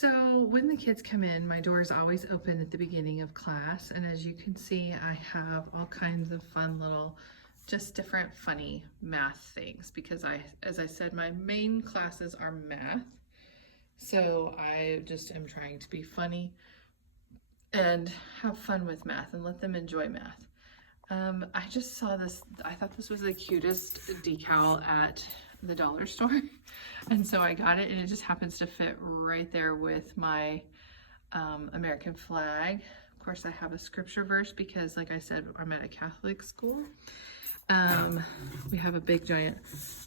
So when the kids come in, my door is always open at the beginning of class. And as you can see, I have all kinds of fun little, just different funny math things because as I said, my main classes are math. So I just am trying to be funny and have fun with math and let them enjoy math. I just saw this, I thought this was the cutest decal at the dollar store. And so I got it, and it just happens to fit right there with my American flag. Of course, I have a scripture verse because, like I said, I'm at a Catholic school. We have a big giant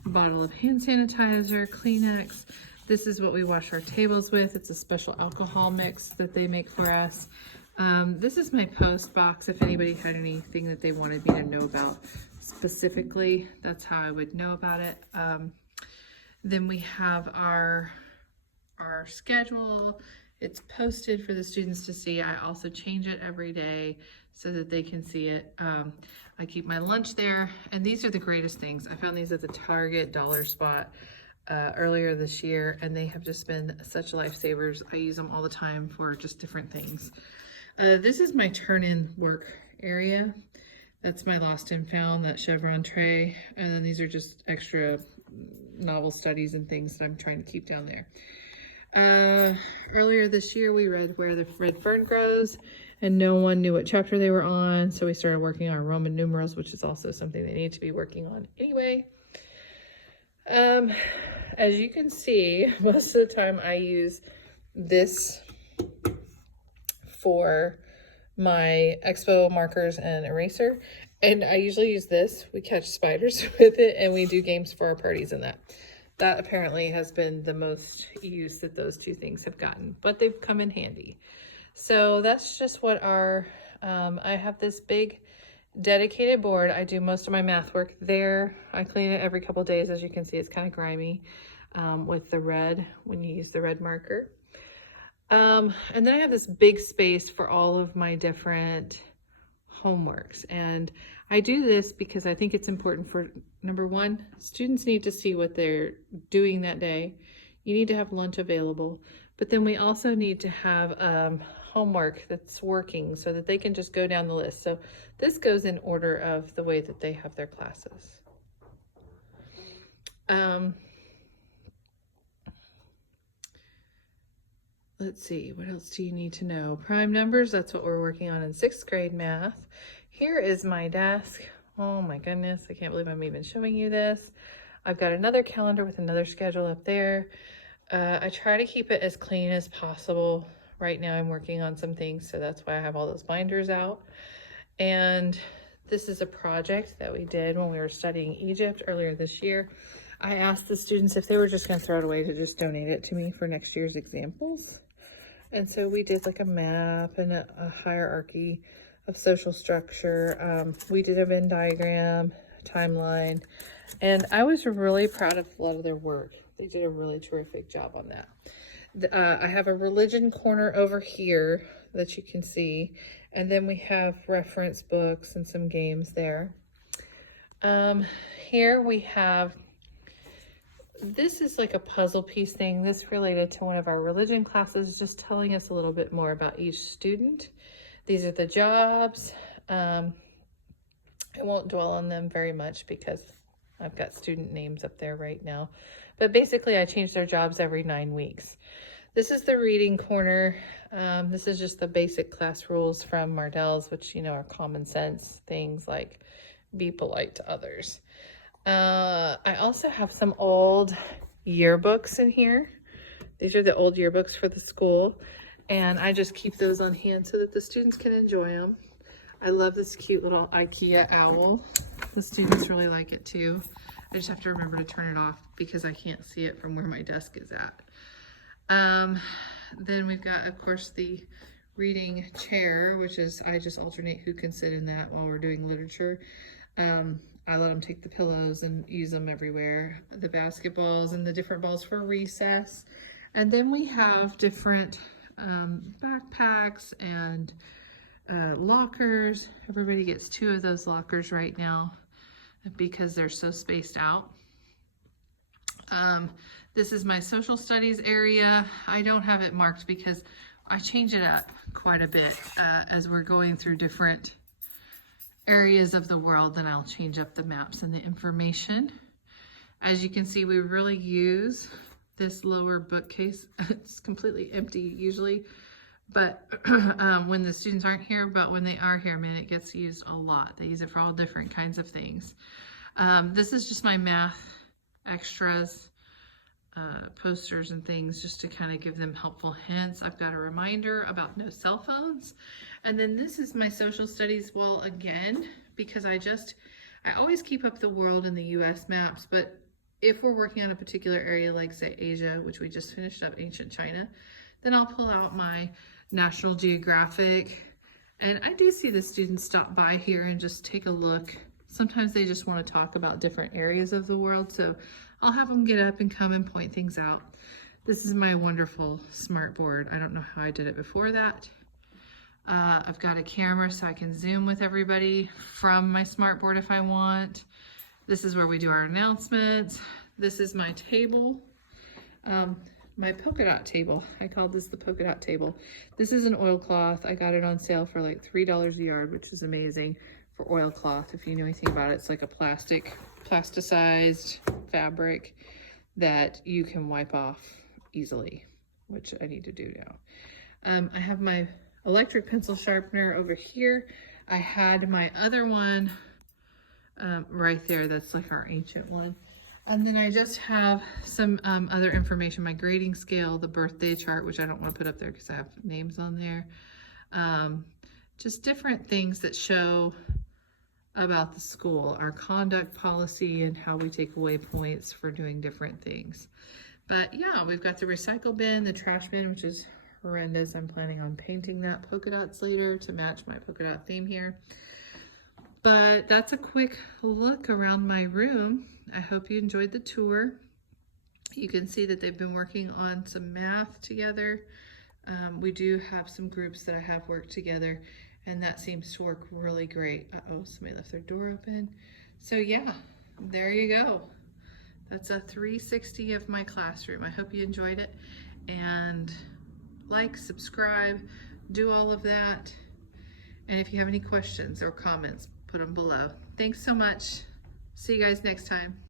bottle of hand sanitizer, Kleenex. This is what we wash our tables with. It's a special alcohol mix that they make for us. This is my post box. If anybody had anything that they wanted me to know about specifically, that's how I would know about it. Then we have our schedule. It's posted for the students to see. I also change it every day so that they can see it. I keep my lunch there, and these are the greatest things. I found these at the Target dollar spot earlier this year, and they have just been such lifesavers. I use them all the time for just different things. This is my turn-in work area. That's my lost and found, that chevron tray. And then these are just extra novel studies and things that I'm trying to keep down there. Earlier this year, we read Where the Red Fern Grows, and no one knew what chapter they were on. So we started working on Roman numerals, which is also something they need to be working on anyway. As you can see, most of the time I use this for my Expo markers and eraser, and I usually use this. We catch spiders with it, and we do games for our parties in that. That apparently has been the most use that those two things have gotten, but they've come in handy. So that's just what I have this big dedicated board. I do most of my math work there. I clean it every couple days. As you can see, it's kind of grimy with the red when you use the red marker. And then I have this big space for all of my different homeworks. And I do this because I think it's important for, number one, students need to see what they're doing that day. You need to have lunch available, but then we also need to have homework that's working so that they can just go down the list. So this goes in order of the way that they have their classes. Let's see, what else do you need to know? Prime numbers, that's what we're working on in 6th grade math. Here is my desk. Oh my goodness, I can't believe I'm even showing you this. I've got another calendar with another schedule up there. I try to keep it as clean as possible. Right now I'm working on some things, so that's why I have all those binders out. And this is a project that we did when we were studying Egypt earlier this year. I asked the students if they were just gonna throw it away to just donate it to me for next year's examples. And so we did like a map and a hierarchy of social structure. We did a Venn diagram, a timeline, and I was really proud of a lot of their work. They did a really terrific job on that. I have a religion corner over here that you can see, and then we have reference books and some games there. Here we have, this is like a puzzle piece thing. This related to one of our religion classes, just telling us a little bit more about each student. These are the jobs. I won't dwell on them very much because I've got student names up there right now. But basically, I change their jobs every 9 weeks. This is the reading corner. This is just the basic class rules from Mardel's, which, you know, are common sense things like be polite to others. I also have some old yearbooks in here. These are the old yearbooks for the school, and I just keep those on hand so that the students can enjoy them. I love this cute little IKEA owl. The students really like it too. I just have to remember to turn it off because I can't see it from where my desk is at. Then we've got, of course, the reading chair, which is, I just alternate who can sit in that while we're doing literature. I let them take the pillows and use them everywhere. The basketballs and the different balls for recess. And then we have different backpacks and lockers. Everybody gets 2 of those lockers right now because they're so spaced out. This is my social studies area. I don't have it marked because I change it up quite a bit as we're going through different areas of the world. Then I'll change up the maps and the information. As you can see, we really use this lower bookcase. It's completely empty usually, but when the students aren't here, but when they are here, man, it gets used a lot. They use it for all different kinds of things. This is just my math extras, posters and things, just to kind of give them helpful hints. I've got a reminder about no cell phones. And then this is my social studies wall again, because I always keep up the world and the US maps, but if we're working on a particular area, like say Asia, which we just finished up, ancient China, then I'll pull out my National Geographic. And I do see the students stop by here and just take a look. Sometimes they just want to talk about different areas of the world, so I'll have them get up and come and point things out. This is my wonderful smart board. I don't know how I did it before that. I've got a camera so I can zoom with everybody from my smart board if I want. This is where we do our announcements. This is my table, my polka dot table. I call this the polka dot table. This is an oilcloth. I got it on sale for like $3 a yard, which is amazing for oilcloth. If you know anything about it, it's like a plasticized fabric that you can wipe off easily, which I need to do now. I have my electric pencil sharpener over here. I had my other one right there. That's like our ancient one. And then I just have some other information, my grading scale, the birthday chart, which I don't want to put up there because I have names on there. Just different things that show about the school, our conduct policy, and how we take away points for doing different things. But yeah, we've got the recycle bin, the trash bin, which is horrendous. I'm planning on painting that polka dots later to match my polka dot theme here. But that's a quick look around my room. I hope you enjoyed the tour. You can see that they've been working on some math together. We do have some groups that I have worked together, and that seems to work really great. Uh-oh, somebody left their door open. So yeah, there you go. That's a 360 of my classroom. I hope you enjoyed it, and like, subscribe, do all of that. And if you have any questions or comments, put them below. Thanks so much. See you guys next time.